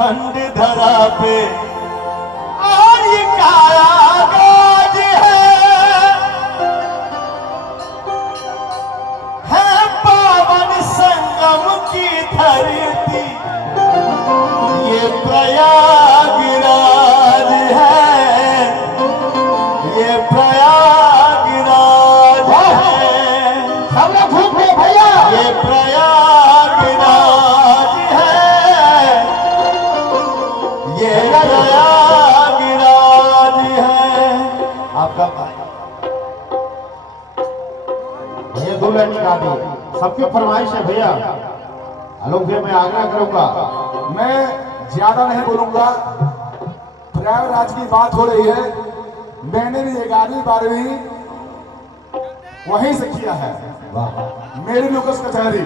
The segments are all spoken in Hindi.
भूखंड धरा पे और ये कारागार है पावन संगम की धरती ये प्रयागराज है, ये प्रयागराज है। सब लोग भूख गए भैया। ये प्रयागराज है, ये प्रयागराज है। आपका भैया 2 लाइन गा दी, सबकी फरमाइश है भैया। लोग भैया मैं आग्रह करूंगा, मैं ज्यादा नहीं बोलूंगा। प्रयागराज की बात हो रही है, मैंने भी 11वीं 12वीं वहीं से किया है। मेरी लोकस कचहरी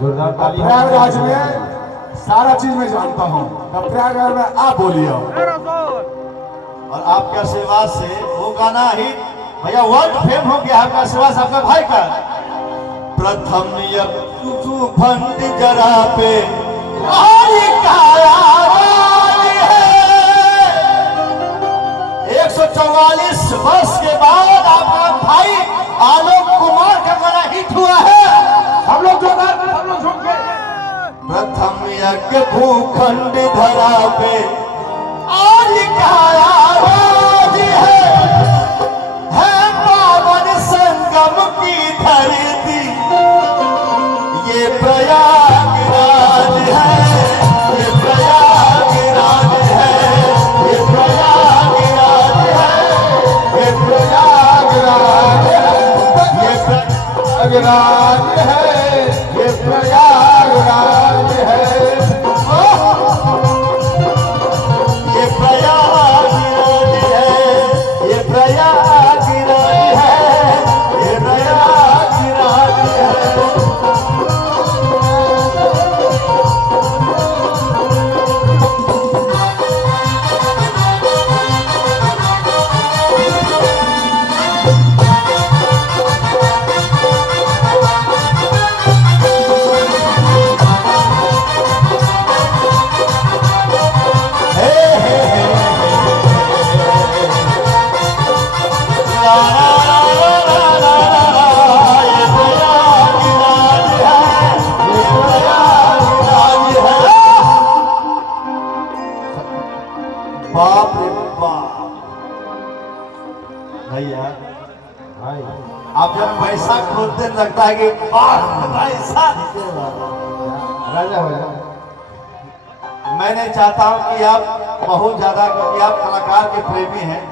जोरदार ताली। प्रयागराज में सारा चीज मैं जानता हूँ। प्रयागराज में आप बोलिए। और आपके आशीर्वाद से वो गाना ही भैया वर्ल्ड फेम हो गया। आपका आशीर्वाद आपका भाई का प्रथम भूखंड जरा पे और ये कारागार है। 144 वर्ष के बाद आपका भाई आलोक कुमार का गाना हिट हुआ है। हम लोग जोरदार, हम लोग झुक गए। प्रथम यज्ञ भूखंड धरा पे और ये कारागार है पावन संगम की धरती ये प्रयागराज है, ये प्रयागराज है, ये प्रयागराज है, ये प्रयागराज है, ये प्रयागराज है, ये प्रयागराज है। ये प्रयागराज है, ये प्रयागराज है, ये प्रयागराज है। बाप रे बाप भैया भाई आप जब पैसा खोलते लगता है कि पैसा। राजा हो जा। मैं नहीं चाहता हूं कि आप बहुत ज्यादा, क्योंकि आप कलाकार के प्रेमी हैं।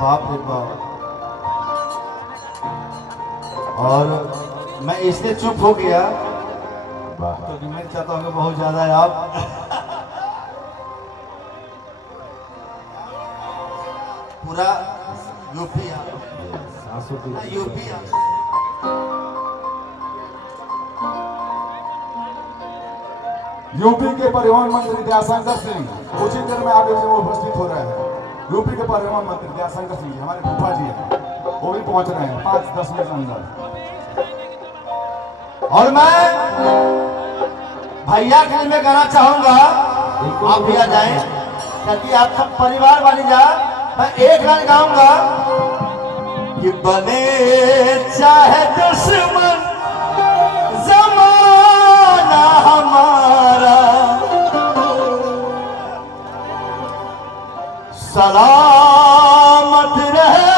बाप रे बाप। और मैं इसलिए चुप हो गया क्योंकि मैं चाहता हूं कि बहुत ज्यादा है आप। पूरा यूपी यूपी यूपी के परिवहन मंत्री दयाशंकर सिंह कुछ ही देर में आप लोग उपस्थित हो रहे हैं। यूपी के परिवहन मंत्री दयाशंकर सिंह हमारे फूफा जी हैं, वो भी पहुंच रहे हैं 5-10 मिनट के अंदर। और मैं भैया के लिए मैं गाना चाहूंगा, आप भी आ जाए ताकि आप सब परिवार वाली जा। मैं एक गाना गाऊंगा कि बने चाहे दुश्मन जमाना हमारा सलामत रहे।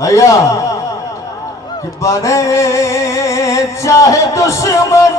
भैया कि बने चाहे दुश्मन